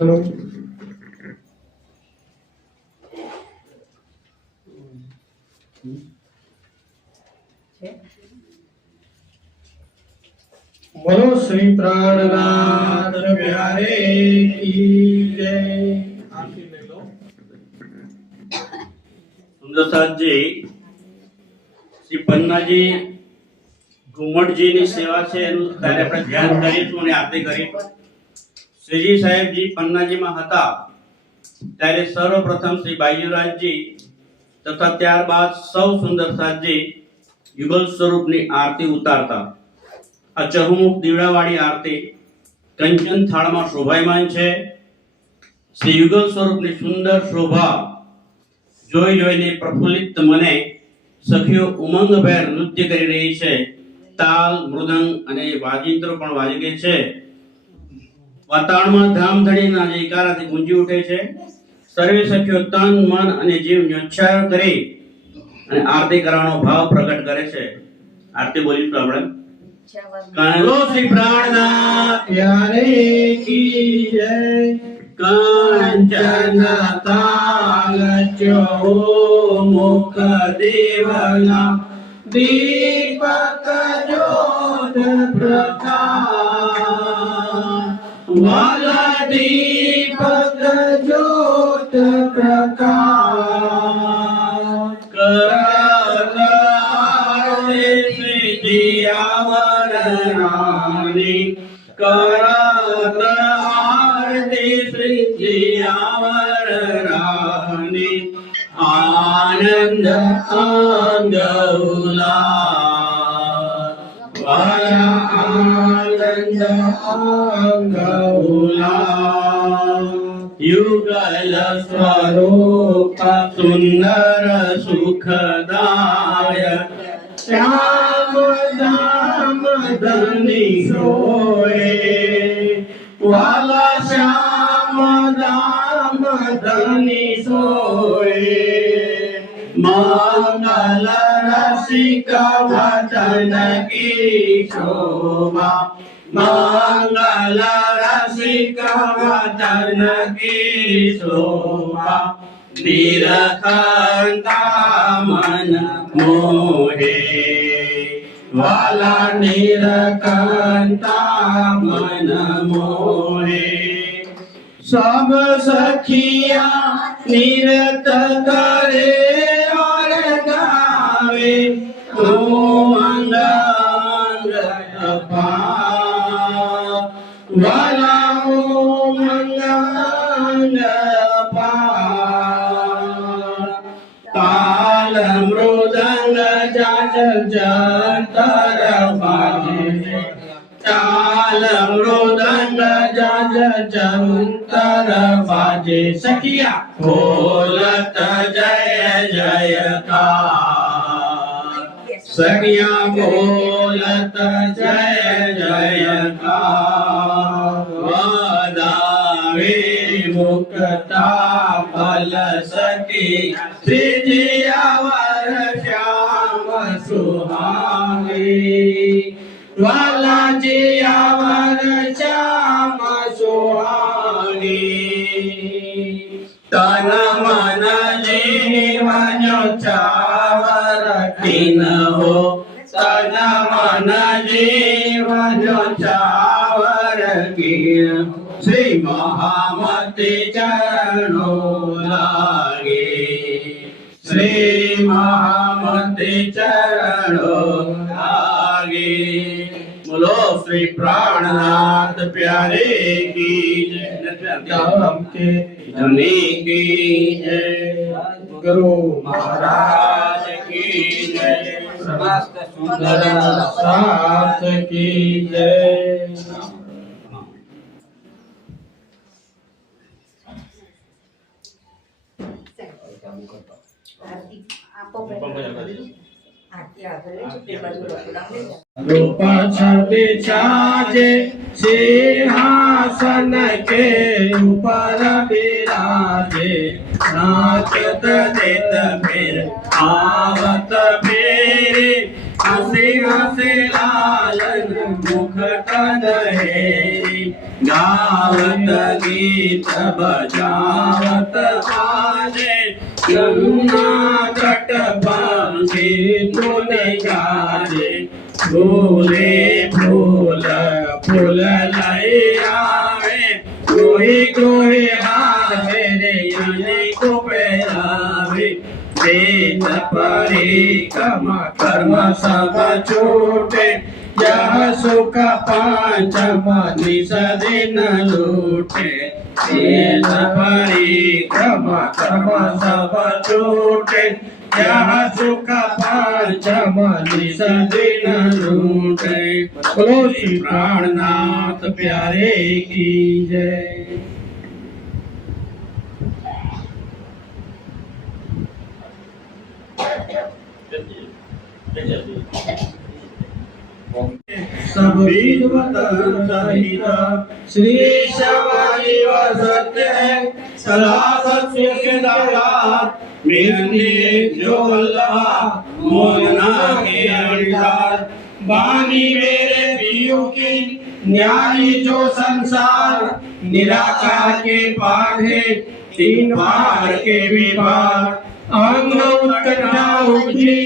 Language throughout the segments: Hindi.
हेलो बोलो श्री प्राणनाथ प्यारे की जय। सुंदरसाद जी श्री पन्नाजी घुमटजी ની સેવા છે એનું ત્યારે આપણે ધ્યાન કરીશું અને આરતી કરીશું। શ્રીજી સાહેબજી પન્નાજીમાં હતા ત્યારે સર્વપ્રથમ શ્રી બાયુરાજજી તથા ત્યારબાદ સૌ સુંદરસાદજી યુગલ સ્વરૂપની આરતી ઉતારતા। આ ચહુમુખ દીવડાવાળી આરતી કંચન થાળમાં શોભાયમાન છે। શ્રી યુગલ સ્વરૂપની સુંદર શોભા જોઈ જોઈને પ્રફુલ્લિત મને સખીઓ ઉમંગભેર નૃત્ય કરી રહી છે। તાલ મૃદંગ અને વાજિંત્રો પણ વાગે છે। વાતાવરણમાં ધામધડીના જયકારાથી ગુંજી ઉઠે છે। સર્વે સખીઓ તન મન અને જીવ ન્યોચ્છાર કરી અને આરતી કરવાનો ભાવ પ્રગટ કરે છે। આરતી બોલીશું આપણે। કાનો શ્રી પ્રાણનાથ प्यारे की जय। કાંચન તાલ ચહુમુખ દેવના दीपक ज्योत प्रकाश वाला दीपक ज्योत प्रकाश कराले श्रीजियावररानी करात आरती श्रीजियावररानी आनंद अंगउला वाया आनंद अंगउला युगल स्वरूप सुंदर सुखदायक श्याम धाम धनी सोए वाला श्याम धाम धनी सोए मंगल रसिक वचन की शोभा मंगल रसिक वचन की शोभा निरखंता मन मोहे वाला निरखंता मन मोहे। सब सखिया निरत करे और गावे उमंग वाला उमंग ताल मृदंग जाज जंतर बाजे ताल मृदंग जाज जंतर बाजे सखिया बोलत जय जयकार सखिया बोलत जय जयकार वदावे मुक्ता फल सखी श्रीजियावर श्याम सुहागे वाला जियावर श्याम सुहागे तन मन जीवन चावर किन हो तन मन जीवन चावर किन श्री महामती चरणों लागे श्री महामती चरणों लागे। बोलो श्री प्राणनाथ प्यारे की जय धनी की जय गुरु महाराज की जय समस्त सुंदर साथ की जय। रूपा छवि छाजे सिंहासन के ऊपर विराजे नाचत देत फिर आवत फिर हसे हसे लालन मुखट नहेरी गावत गीत बजावत आजे यमुना तट पंछी धुन गाजे फूले फूल फूल लय आवे कोई कोई हाथ मेरे यानी को पहरावे देत परिक्रमा कर्म सब छूटे यह सुख पांचम निस दिन लूटे देत परिक्रमा कर्म सब छूटे यह सुख पांचम निस दिन लूटे बोलो श्री प्राणनाथ प्यारे की जय। सब विद्वत सहित श्री शिवाजी सत्य सदा सत्य के दाता मेरे जो अल्लाह मोहना के अवतार बानी मेरे पियो की न्याय जो संसार निराकार के पार है तीन पार के विपार अंग उत्कटा उपजी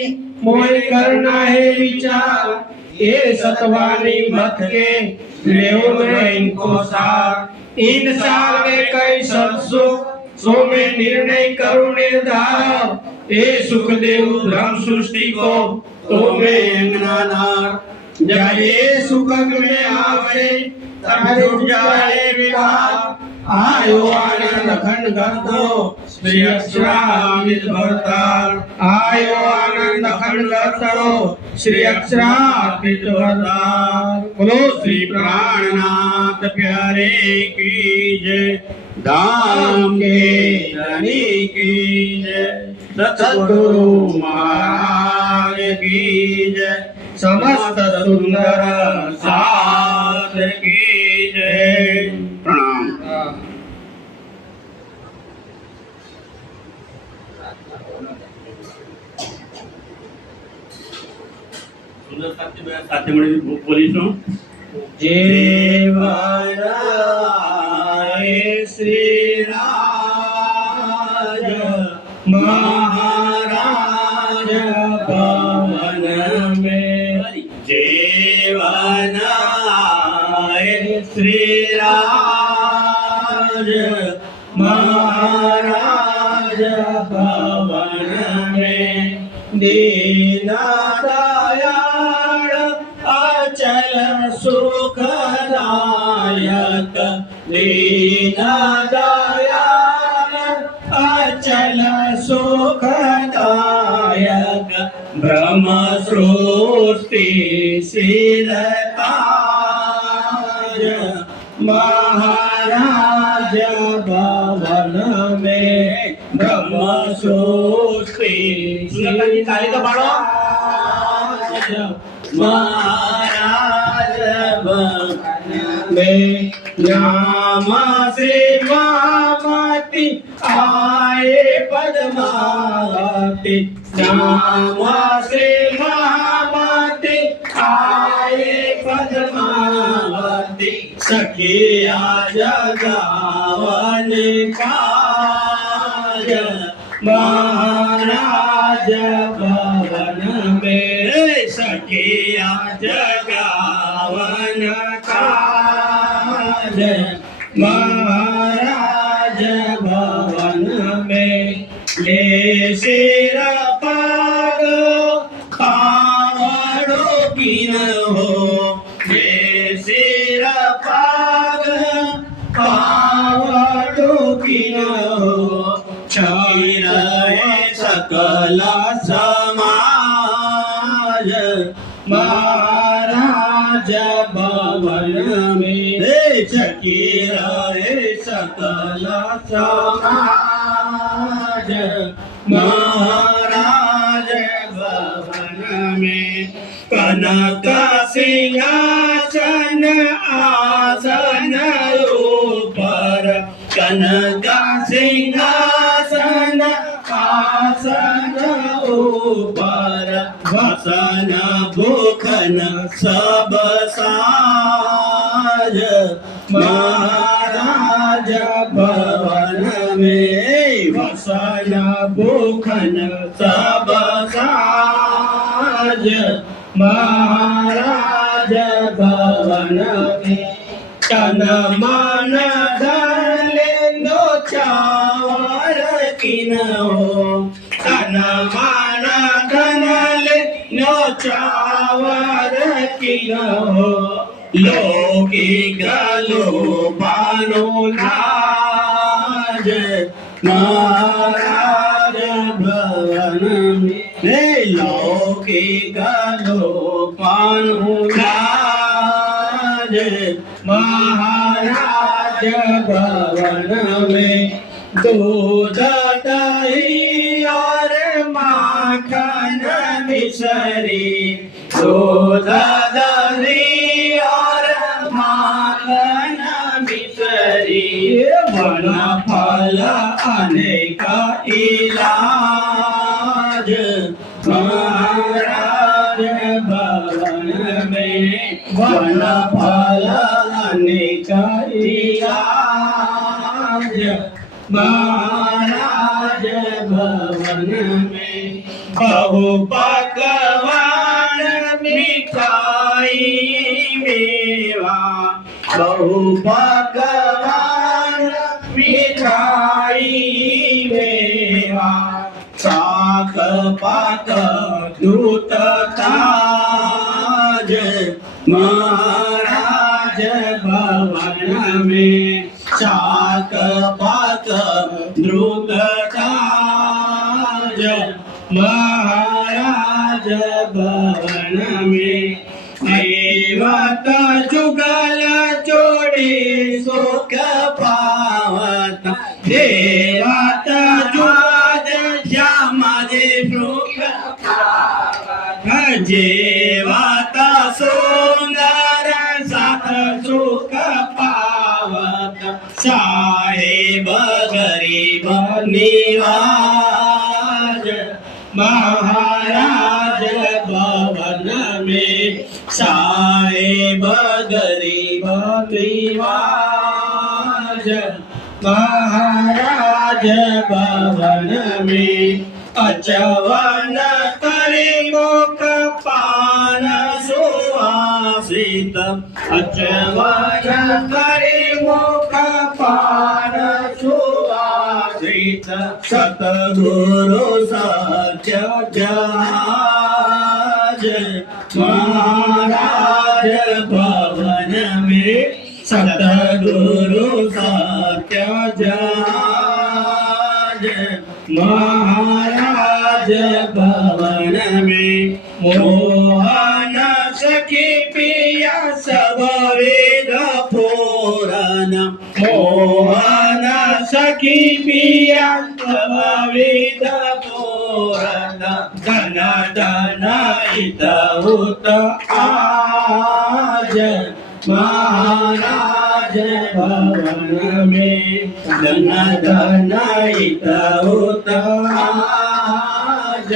मोय करना है विचार ये सतवानी मत के लेओ में इनको सार इन साल में कई सत्सुख सो में निर्णय करो निर्धार ये सुख देव ब्रह्म सृष्टि को तो में नानार जाए सुख में आवे तब छूट जाए विवाह आयो आनंद खंड घर को श्री अक्षरामित भरतार आयो आनंद खंड घर को श्री अक्षरामित भरतार बोलो श्री प्राणनाथ प्यारे की जय धाम के धनी की जय सतगुरु महाराज की जय समस्त सुंदर साथ की जय प्रणाम। सुंदर साथी मिळून बोलीશું जेवराय श्री राज महाराज भवन में जेवनाय श्री राज महाराज भवन में दीना अचल सुखदायक दीना दयाल अचल सुखदायक ब्रह्म सृष्टि सिरताज महाराज भवन में ब्रह्म सृष्टि महाराज में नाम से मामति आए पद्मावती नाम से मामति आए पद्मावती सखिया जगावन काज महाराज भवन में सखिया जगावन काज महाराज भवन में ले सिर पाग पावड़ो किन हो ले सिर पाग पावड़ो किन हो छाई रहे सकल समाज महाराज भवन में छकी रहे सकल समाज महाराज भवन में कनक सिंहासन आसन ऊपर कनक सिंहासन आसन વસન ઉપર વસન ભૂખન સબ સાજ મહારાજ ભવન में वसन भूखन सब साज महाराज भवन में तन मन धन लो चावर किनो तन मन धन लो चावर किनो लोकी गलो पानो लाज महाराज भवन में लोके गलो पानु लाज महाराज भवन में दूध दही और माखन मिश्री दूध दही और माखन मिश्री वन फल अनेक इलाज महाराज भवन में वन फल अनेक इलाज महाराज भवन में बहु पकवान मिठाई मेवा बहु पकवान मिठाई मेवा शाक पाक दूत ताज महाराज भवन में शाक पाक द्रुत ताज महाराज भवन में देवत जुगल जोड़ी सुख पावत देवत जुगल श्याम दे सुख पावत जेवत सुंदर साथ सुख पावत साहेब गरीब निवाज महाराज भवन में साहेब गरीब निवाज महाराज भवन में अचवन करे मुख पान सुवासित अचवन करे मुख पान सुवासित सतगुरु सत्य जहाज महाराज भवन में सतगुरु सत्य जहाज महाराज भवन में मोहन सखी पिया सब वेद पुराण मोहन सखी पिया सब वेद पुराण धन धन इत उत आज महाराज भवन में धन धन इत उत आज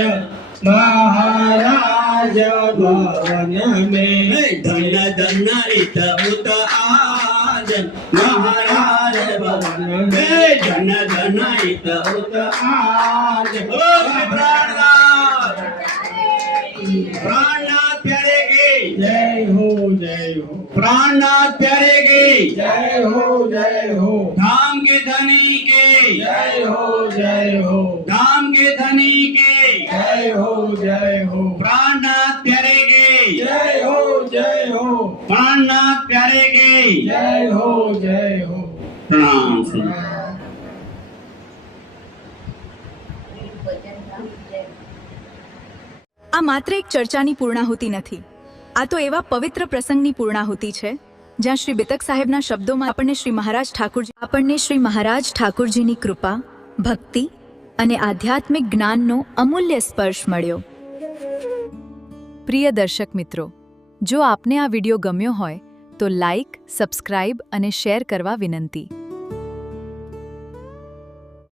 महाराज भवन में धन धन इत उत आज महाराज भवन में धन धन इत उत आज प्राणनाथ प्यारे की जय हो प्राणनाथ प्यारे की जय हो धाम के धनी के जय हो धाम के धनी के जय हो प्राणनाथ प्यारे के जय हो प्राणनाथ प्यारे के जय हो प्रणाम श्री આ માત્ર એક ચર્ચાની પૂર્ણાહુતિ નથી, આ તો એવા પવિત્ર પ્રસંગની પૂર્ણાહુતિ છે જ્યાં શ્રી બિતક સાહેબના શબ્દોમાં આપણને શ્રી મહારાજ ઠાકુરજીની કૃપા, ભક્તિ અને આધ્યાત્મિક જ્ઞાનનો અમૂલ્ય સ્પર્શ મળ્યો. પ્રિય દર્શક મિત્રો, જો આપને આ વિડીયો ગમ્યો હોય તો લાઈક, સબસ્ક્રાઇબ અને શેર કરવા વિનંતી.